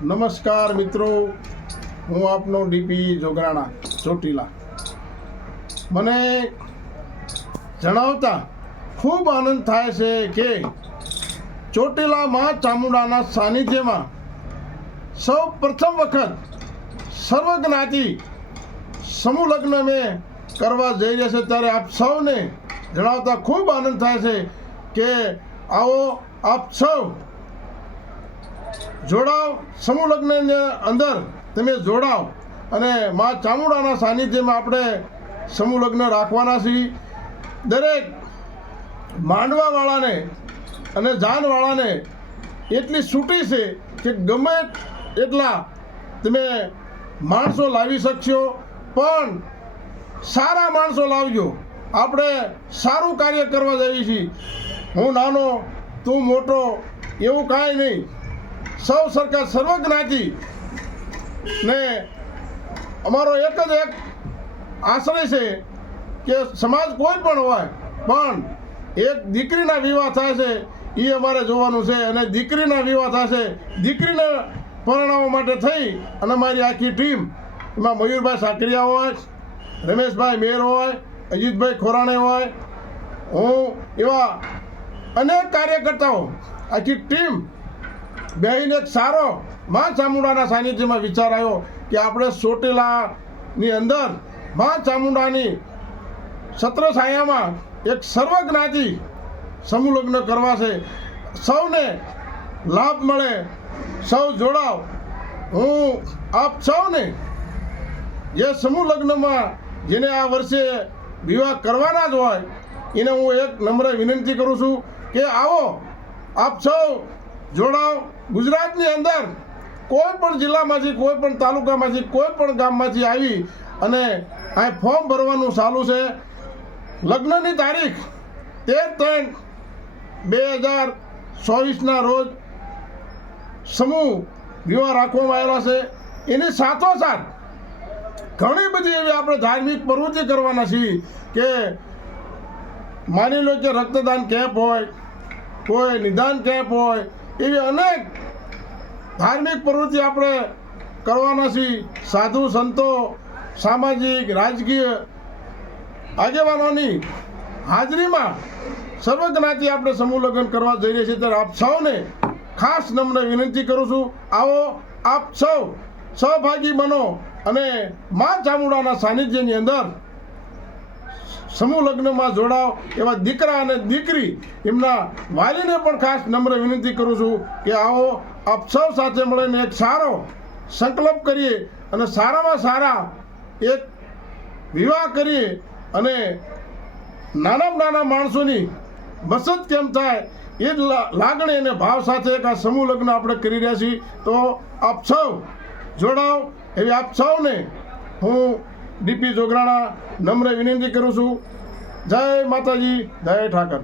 નમસ્કાર મિત્રો, હું આપનો ડીપી જોગરાણા ચોટીલા. મને જણાવતા ખૂબ આનંદ થાય છે કે ચોટીલામાં ચામુંડાના સાનિધ્યમાં સૌ પ્રથમ વખત સર્વજ્ઞાતિ સમૂહ લગ્ન મેં કરવા જઈ રહ્યા છે. ત્યારે આપ સૌને જણાવતા ખૂબ આનંદ થાય છે કે આવો આપ સૌ જોડાવ, સમૂહ લગ્નની અંદર તમે જોડાવ અને મા ચામુંડાના સાનિધ્યમાં આપણે સમૂહ લગ્ન રાખવાના છીએ. દરેક માંડવાવાળાને અને જાનવાળાને એટલી છૂટી છે કે ગમે એટલા તમે માણસો લાવી શકશો, પણ સારા માણસો લાવજો. આપણે સારું કાર્ય કરવા જઈએ છીએ. હું નાનો તું મોટો એવું કાંઈ નહીં. સૌ સરકાર સર્વજ્ઞાતિ ને અમારો એક જ એક આશ્રય છે કે સમાજ કોઈ પણ હોય, પણ એક દીકરીના વિવાહ થાય છે એ અમારે જોવાનું છે. અને દીકરીના વિવાહ થશે, દીકરીને પરણાવવા માટે થઈ અને અમારી આખી ટીમ, એમાં મયુરભાઈ સાકરિયા હોય, રમેશભાઈ મેર હોય, અજીતભાઈ ખોરાણે હોય, હું એવા અનેક કાર્યકર્તાઓ, આખી ટીમ બેહીને એક સારો મા ચામુંડાના સાનિધ્યમાં વિચાર આવ્યો કે આપણે ચોટીલાની અંદર મા ચામુંડાની છત્રછાયામાં એક સર્વજ્ઞાતિ સમૂહ લગ્ન કરવા છે. સૌને લાભ મળે, સૌ જોડાવ. હું આપ સૌને જે સમૂહ લગ્નમાં જેને આ વર્ષે વિવાહ કરવાના જ હોય એને હું એક નમ્ર વિનંતી કરું છું કે આવો આપ સૌ જોડાવ. ગુજરાતની અંદર કોઈ પણ જિલ્લામાંથી, કોઈ પણ તાલુકામાંથી, કોઈ પણ ગામમાંથી આવી અને આ ફોર્મ ભરવાનું ચાલુ છે. લગ્નની તારીખ 13/3/2024 રોજ સમૂહ વિવાહ રાખવામાં આવેલા છે. એની સાથોસાથ ઘણી બધી એવી આપણે ધાર્મિક પ્રવૃત્તિ કરવાના છીએ કે માની લો કે રક્તદાન કેમ્પ હોય, કોઈ નિદાન કેમ્પ હોય, એવી અનેક ધાર્મિક પ્રવૃત્તિ આપણે કરવાના છીએ. સાધુ સંતો, સામાજિક રાજકીય આગેવાનોની હાજરીમાં સર્વજ્ઞાતિ આપણે સમૂહ લગ્ન કરવા જઈ રહ્યા છીએ. ત્યારે આપ સૌને ખાસ નમ્ર વિનંતી કરું છું, આવો આપ સૌ સહભાગી બનો અને મા ચામુંડાના સાનિધ્યની અંદર સમૂહ લગ્નમાં જોડાવ. એવા દીકરા અને દીકરી એમના વાલીને પણ ખાસ નમ્ર વિનંતી કરું છું કે આવો આપ સૌ સાથે મળીને એક સારો સંકલ્પ કરીએ અને સારામાં સારા એક વિવાહ કરીએ અને નાનામાં નાના માણસોની બચત કેમ થાય એ જ લાગણી અને ભાવ સાથે એક આ સમૂહ લગ્ન આપણે કરી રહ્યા છીએ. તો આપ સૌ જોડાવ એવી આપ સૌને હું ડીપી જોગરાણા નમ્ર વિનંતી કરું છું. જય માતાજી, જય ઠાકર.